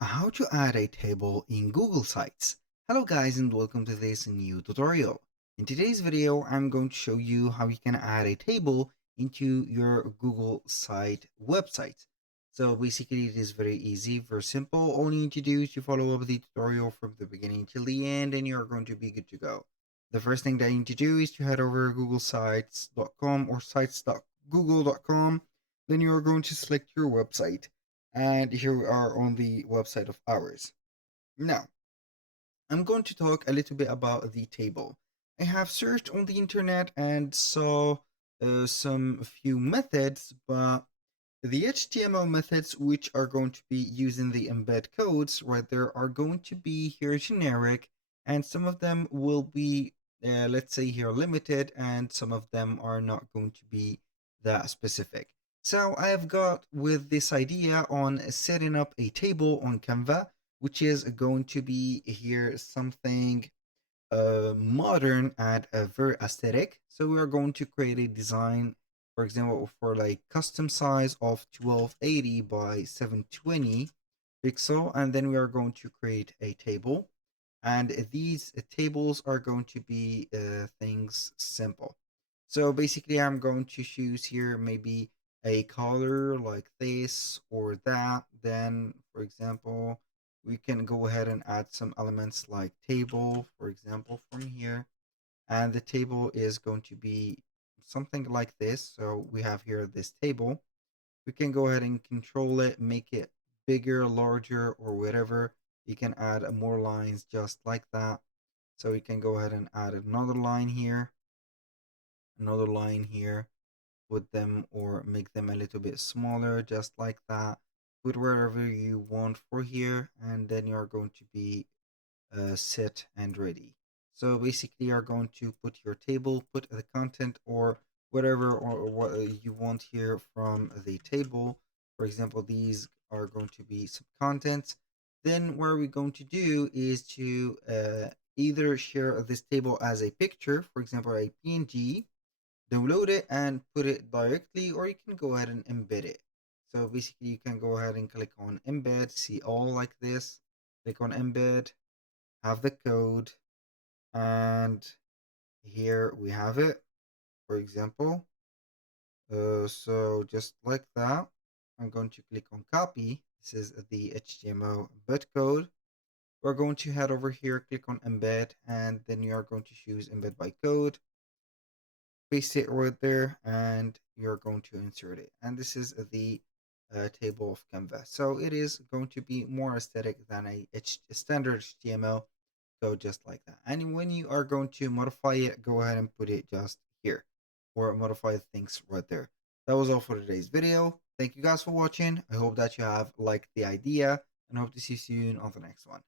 How to add a table in Google Sites. Hello guys and welcome to this new tutorial. In today's video, I'm going to show you how you can add a table into your Google site website. So basically it is very easy, very simple. All you need to do is to follow up the tutorial from the beginning till the end and you're going to be good to go. The first thing that you need to do is to head over to googlesites.com or sites.google.com. Then you are going to select your website and here we are on the website of ours. Now, I'm going to talk a little bit about the table. I have searched on the internet and saw some few methods, but the HTML methods which are going to be using the embed codes right there are going to be here generic, and some of them will be let's say here limited, and some of them are not going to be that specific. So I have got with this idea on setting up a table on Canva, which is going to be here something modern and very aesthetic. So we are going to create a design, for example, for like custom size of 1280 by 720 pixel, and then we are going to create a table. And these tables are going to be things simple. So basically, I'm going to choose here maybe a color like this or that. Then, for example, we can go ahead and add some elements like table, for example, from here. And the table is going to be something like this. So we have here this table. We can go ahead and control it, make it bigger, larger, or whatever. You can add more lines just like that. So we can go ahead and add another line here, put them or make them a little bit smaller, just like that. Put wherever you want for here, and then you're going to be set and ready. So basically, you're going to put your table, put the content or whatever or what you want here from the table. For example, these are going to be some contents. Then what we're going to do is to either share this table as a picture, for example, a PNG, download it and put it directly, or you can go ahead and embed it. So basically, you can go ahead and click on embed, see all like this, click on embed, have the code, and here we have it, for example. So just like that, I'm going to click on copy. This is the HTML embed code. We're going to head over here, click on embed, and then you are going to choose embed by code, paste it right there, and you're going to insert it. And this is the table of Canva. So it is going to be more aesthetic than a standard HTML code, just like that. And when you are going to modify it, go ahead and put it just here or modify things right there. That was all for today's video. Thank you guys for watching. I hope that you have liked the idea and hope to see you soon on the next one.